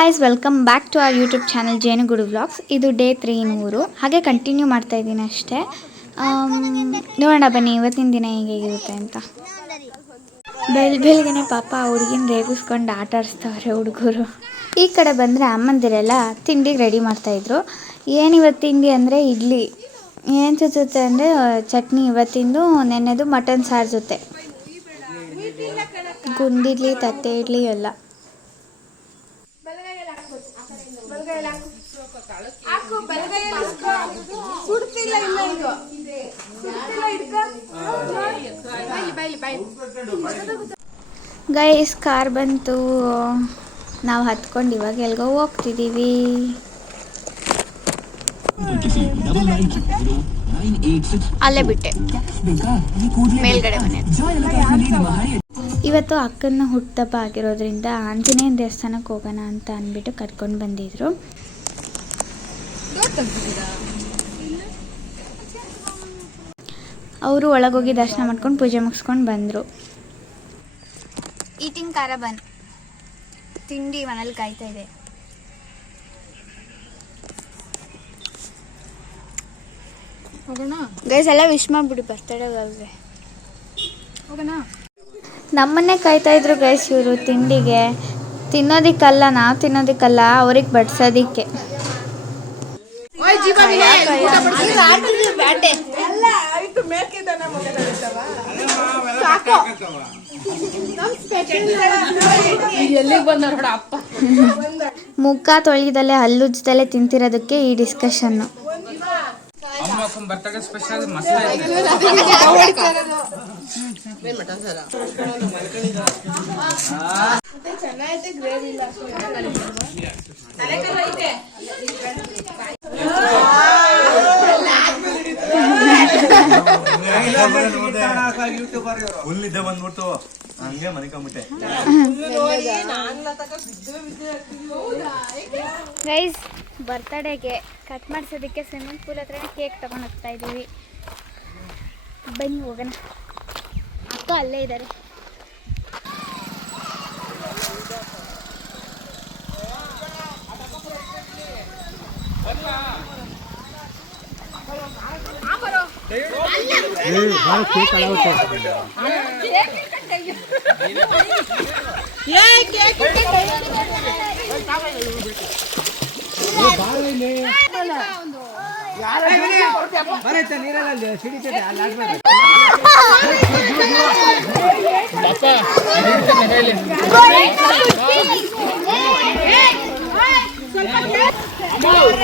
Guys, welcome back to our YouTube channel Jenugudu vlogs. ಇದು day 3 in ಊರು. ಹಾಗೆ continue ಮಾಡ್ತಾ ಇದ್ದೀನಿ ಅಷ್ಟೇ. ನೋಡೋಣ ಬನ್ನಿ ಇವತ್ತಿನ ದಿನ ಹೇಗಿರುತ್ತೆ ಅಂತ. ಬೆಳಗ್ಗೆನೆ ಪಾಪ ಹುಡುಗಿನ ರೇಗಿಸ್ಕೊಂಡು ಆಟ ಆಡಿಸ್ತವ್ರೆ ಹುಡುಗರು. ಈ ಕಡೆ ಬಂದರೆ ಅಮ್ಮಂದಿರೆಲ್ಲ ತಿಂಡಿಗೆ ರೆಡಿ ಮಾಡ್ತಾಯಿದ್ರು. ಏನಿವತ್ತು ತಿಂಡಿ ಅಂದರೆ ಇಡ್ಲಿ. ಏನು ಜೊತೆ ಅಂದರೆ ಚಟ್ನಿ ಇವತ್ತಿಂದು, ನೆನ್ನೆದು ಮಟನ್ ಸಾರು ಜೊತೆ. ಗುಂಡಿಡ್ಲಿ, ತಟ್ಟೆ ಇಡ್ಲಿ ಎಲ್ಲ. ಗೈಸ್, ಕಾರ್ ಬಂತು. ನಾವು ಹತ್ಕೊಂಡು ಇವಾಗ ಎಲ್ಗೋ ಹೋಗ್ತಿದ್ದೀವಿ. ಅಲ್ಲೇ ಬಿಟ್ಟೆ, ಮೇಲ್ಗಡೆ ಮನೆ. ಇವತ್ತು ಅಕ್ಕನ ಹುಟ್ಟುಹಬ್ಬ ಆಗಿರೋದ್ರಿಂದ ಆಂಜನೇಯನ ದೇವಸ್ಥಾನಕ್ಕೆ ಹೋಗೋಣ ಅಂತ ಅಂದ್ಬಿಟ್ಟು ಕರ್ಕೊಂಡು ಬಂದಿದ್ರು. ಅವರು ಒಳಗೋಗಿ ದರ್ಶನ ಮಾಡ್ಕೊಂಡು ಪೂಜೆ ಮುಗಿಸ್ಕೊಂಡು ಬಂದರು. ಈಟಿಂಗ್ ಖಾರ ಬಂದು ತಿಂಡಿ ಮನೇಲಿ ಕಾಯ್ತಾ ಇದೆ. ಗೈಸ್ ಎಲ್ಲ ವಿಶ್ ಮಾಡಿಬಿಡಿ ಬರ್ತಡೇಗೆ. ನಮ್ಮನ್ನೇ ಕಾಯ್ತಾ ಇದ್ರು ಗೈಸ್ ಇವರು ತಿಂಡಿಗೆ. ತಿನ್ನೋದಿಕ್ಕಲ್ಲ, ನಾವು ತಿನ್ನೋದಿಕ್ಕಲ್ಲ, ಅವ್ರಿಗೆ ಬಡ್ಸೋದಿಕ್ಕೆ. ಮುಖ ತೊಳೆದಲ್ಲೇ ಹಲ್ಲುಜ್ದಲ್ಲೇ ತಿಂತಿರೋದಕ್ಕೆ ಈ ಡಿಸ್ಕಷನ್ನು. ಹುಲ್ಲಿದ್ದೆ ಬಂದ್ಬಿಟ್ಟು ಹಂಗೆ ಮನಿಕೊಂಬಿಟ್ಟೆ. ಗೈಸ್, ಬರ್ತಡೇಗೆ ಕಟ್ ಮಾಡಿಸೋದಕ್ಕೆ ಸ್ವಿಮ್ಮಿಂಗ್ ಪೂಲ್ ಹತ್ರ ಕೇಕ್ ತಗೊಂಡು ಹೋಗ್ತಾ ಇದ್ದೀವಿ. ಬನ್ನಿ ಹೋಗೋಣ. ಅಕ್ಕ ಅಲ್ಲೇ ಇದ್ದಾರೆ.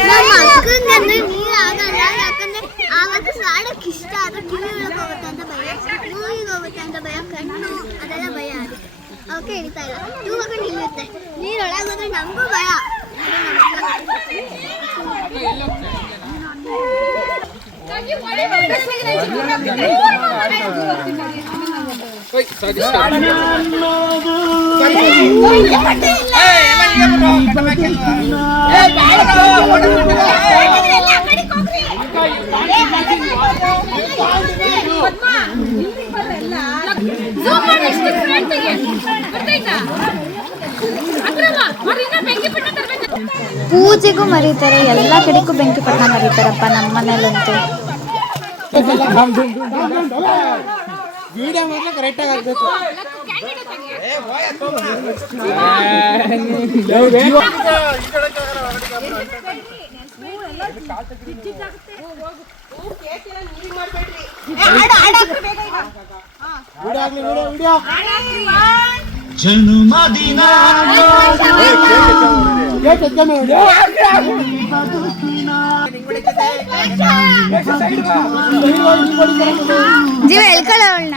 ನಮ್ಮ ಅಕ್ಕಂಗಂದ್ರೆ ನೀರು ಆಗಲ್ಲ, ಯಾಕಂದ್ರೆ ಆವಾಗ ಆಡಕ್ಕೆ ಇಷ್ಟ, ಆದ್ರೆ ಕಿವಿ ಒಳಗೆ ಹೋಗುತ್ತೆ ಅಂತ ಭಯ, ಮೂವಿಗೆ ಹೋಗುತ್ತೆ ಅಂತ ಭಯ, ಕಣ್ಣು ಅದೆಲ್ಲ ಭಯ. ಅದಕ್ಕೆ ಅವಕ್ಕೆ ಹಿಡಿತಾ ಇಲ್ಲ. ಇವಾಗ ನಿಲ್ಲುತ್ತೆ, ನೀರೊಳಗೆ ಹೋದ್ರೆ ನಮಗೂ ಭಯ. ಪೂಜೆಗೂ ಮರೀತಾರೆ, ಎಲ್ಲ ಕಡೆಗೂ ಬೆಂಕಿ ಪಟ್ಟ ಮರೀತಾರಪ್ಪ ನಮ್ಮ ಮನೇಲಂತೂ. ವಿಡಿಯೋ ಮಾತ್ರ ಕರೆಕ್ಟಾಗಿ ಆಗಬೇಕು. ಜನ್ಮದಿನ ಜೀವ ಎಳ್ಕೊಳ್ಳ ಅವಳನ್ನ.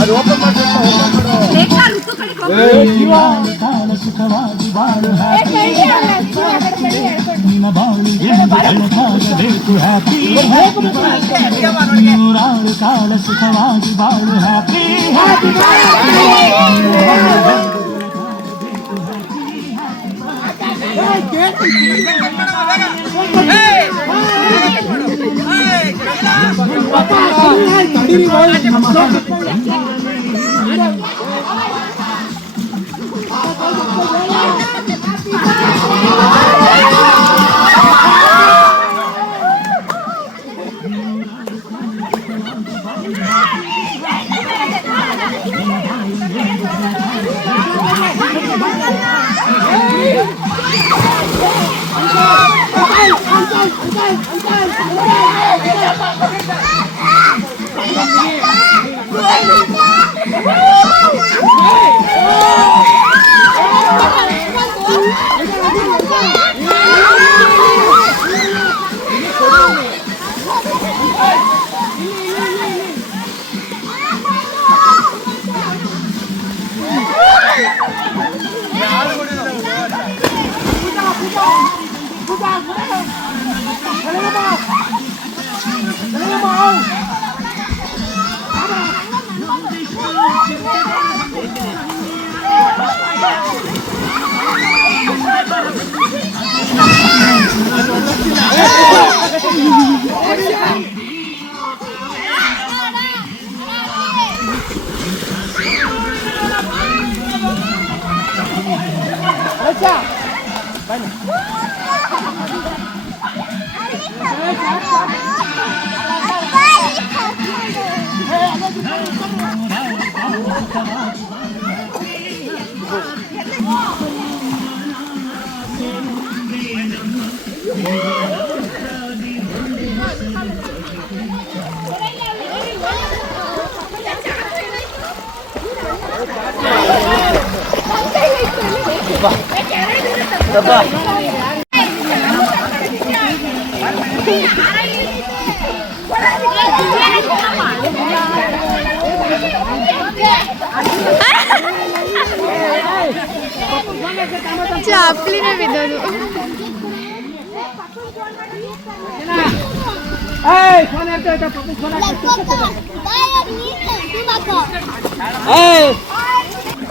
ಅದು ಓಪನ್ ಸುಖವಾಗಿ ಬಾಳು ನಿನ್ನ ಬಾಳಿಗೆ ಬೆಳಕಾಗಬೇಕು ಹ್ಯಾಪಿ ನೂರಾರು ಕಾಲ ಸುಖವಾಗಿ ಬಾಳು ಹ್ಯಾಪಿ ಚಾಪ್ಲಿನೇ ಬಿದ್ದೋದು.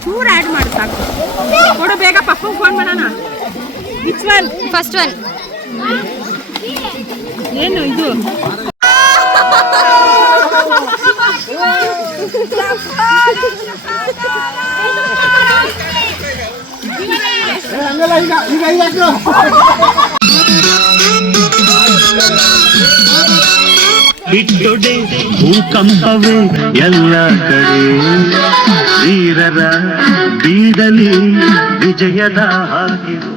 ಚೂರು ಆ್ಯಡ್ ಮಾಡಿ ಸಾಕು. ಕೊಡು ಬೇಗ, ಪಪ್ಪು ಫೋನ್ ಮಾಡೋಣ. Which one? First one. ಏನು ಇದು? ಬಿಟ್ಟೊಡೆ ಭೂಕಂಪವೇ ಎಲ್ಲ ಕಡೆ ವೀರರ ಬೀಡಲಿ ವಿಜಯದ ಹಾಕಿರು.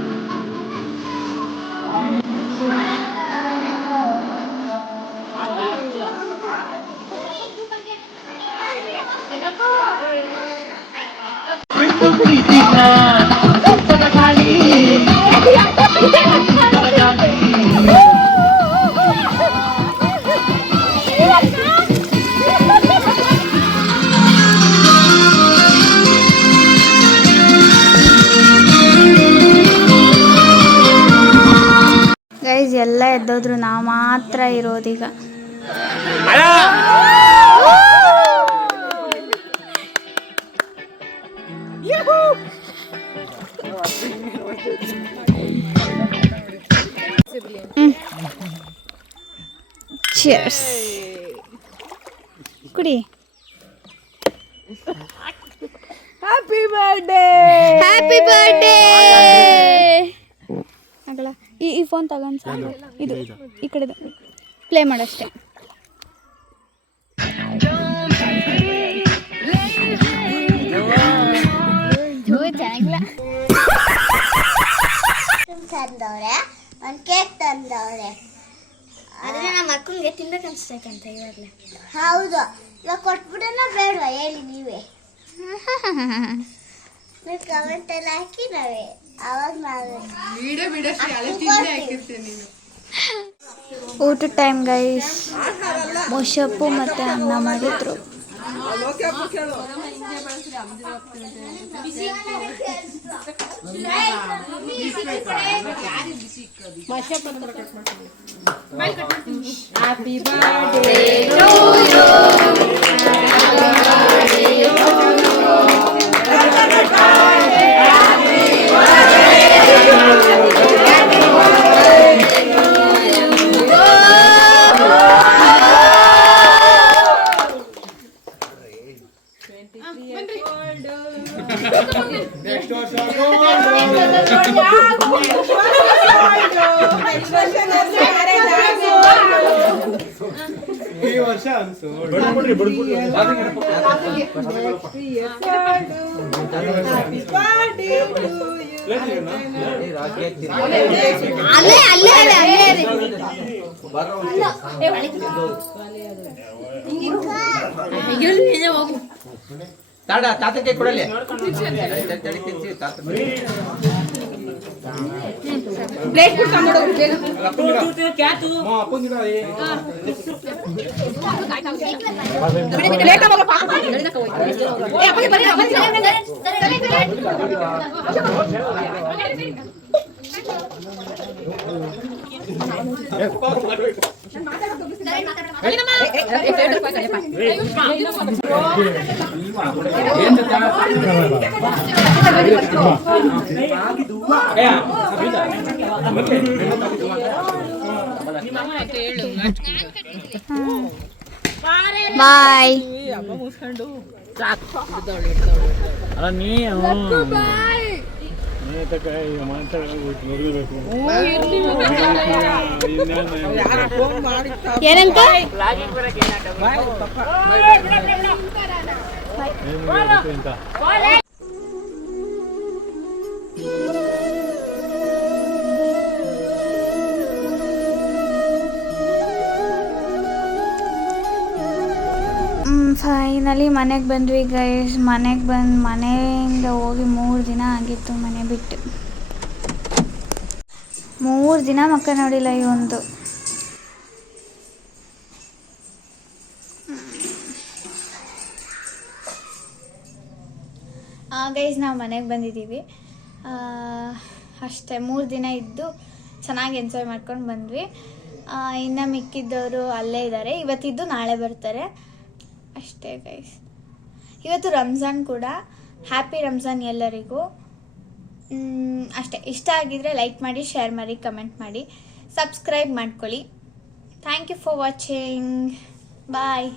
ಗೈಸ್ ಎಲ್ಲ ಎದ್ದೋದ್ರು, ನಾವು ಮಾತ್ರ ಇರೋದೀಗ. ಚಿಯರ್ಸ್. ಕುಡಿ. Happy birthday. Happy birthday. ಆಗಲ್ಲ, ಈ ಫೋನ್ ತಗೊಂಡು ಸಾಕು. ಇದು ಈ ಕಡೆದು ಪ್ಲೇ ಮಾಡಷ್ಟೇ. ತಂದವ್ರೆ, ಒಂದು ಕೇಕ್ ತಂದವ್ರೆ. ಆದ್ರೆ ನಮ್ಮ ಅಕ್ಕನಿಗೆ ತಿನ್ಬೇಕು ಅನ್ಸ್ತೈತಂತ ಇವಾಗಲೇ. ಹೌದು, ಇವಾಗ ಕೊಟ್ಬಿಡೋಣ ಬೇಡವಾ ಹೇಳಿ ನೀವೇ. ನೀವು ಕಮೆಂಟ್ ಎಲ್ಲ ಹಾಕಿ ನಾವೇ ಅವಾಗ ನಾವೇ ಊಟದ ಟೈಮ್ ಗೈಸ್. ಮೊಸಪ್ಪು ಮತ್ತು ಅನ್ನ ಮಾಡಿದ್ರು. Happy birthday to you. ಈ ವರ್ಷ ತಾಡ ತಾತಕ್ಕೆ ಕೊಡಲಿ ಪ್ಲೇಟ್ ಕೊಡ್ತಾಂಬಿಡು ಪ್ಲೇಟ್ ತಗೋಪ್ಪ ಬಾಯ್. ಅಲ್ಲ ನೀ ಏನಂತ ಫೈನಲಿ ಮನೆಗೆ ಬಂದ್ವಿ ಗೈಸ್. ಮನೆಗೆ ಬಂದು ಮನೆಯಿಂದ ಹೋಗಿ 3 ದಿನ ಆಗಿತ್ತು ಮನೆ ಬಿಟ್ಟು. 3 ದಿನ ಮಕ್ಕ ನೋಡಿಲ್ಲ ಈ ಒಂದು. ಗೈಸ್ ನಾವು ಮನೆಗೆ ಬಂದಿದ್ದೀವಿ ಅಷ್ಟೇ. 3 ದಿನ ಇದ್ದು ಚೆನ್ನಾಗಿ ಎಂಜಾಯ್ ಮಾಡ್ಕೊಂಡು ಬಂದ್ವಿ. ಇನ್ನು ಮಿಕ್ಕಿದ್ದವರು ಅಲ್ಲೇ ಇದ್ದಾರೆ. ಇವತ್ತಿದ್ದು ನಾಳೆ ಬರ್ತಾರೆ ಅಷ್ಟೇ ಗೈಸ್. ಇವತ್ತು ರಂಜಾನ್ ಕೂಡ. ಹ್ಯಾಪಿ ರಂಜಾನ್ ಎಲ್ಲರಿಗೂ. ಅಷ್ಟೇ. ಇಷ್ಟ ಆಗಿದ್ರೆ ಲೈಕ್ ಮಾಡಿ, ಶೇರ್ ಮಾಡಿ, ಕಮೆಂಟ್ ಮಾಡಿ, ಸಬ್ಸ್ಕ್ರೈಬ್ ಮಾಡ್ಕೊಳ್ಳಿ. Thank you for watching. Bye.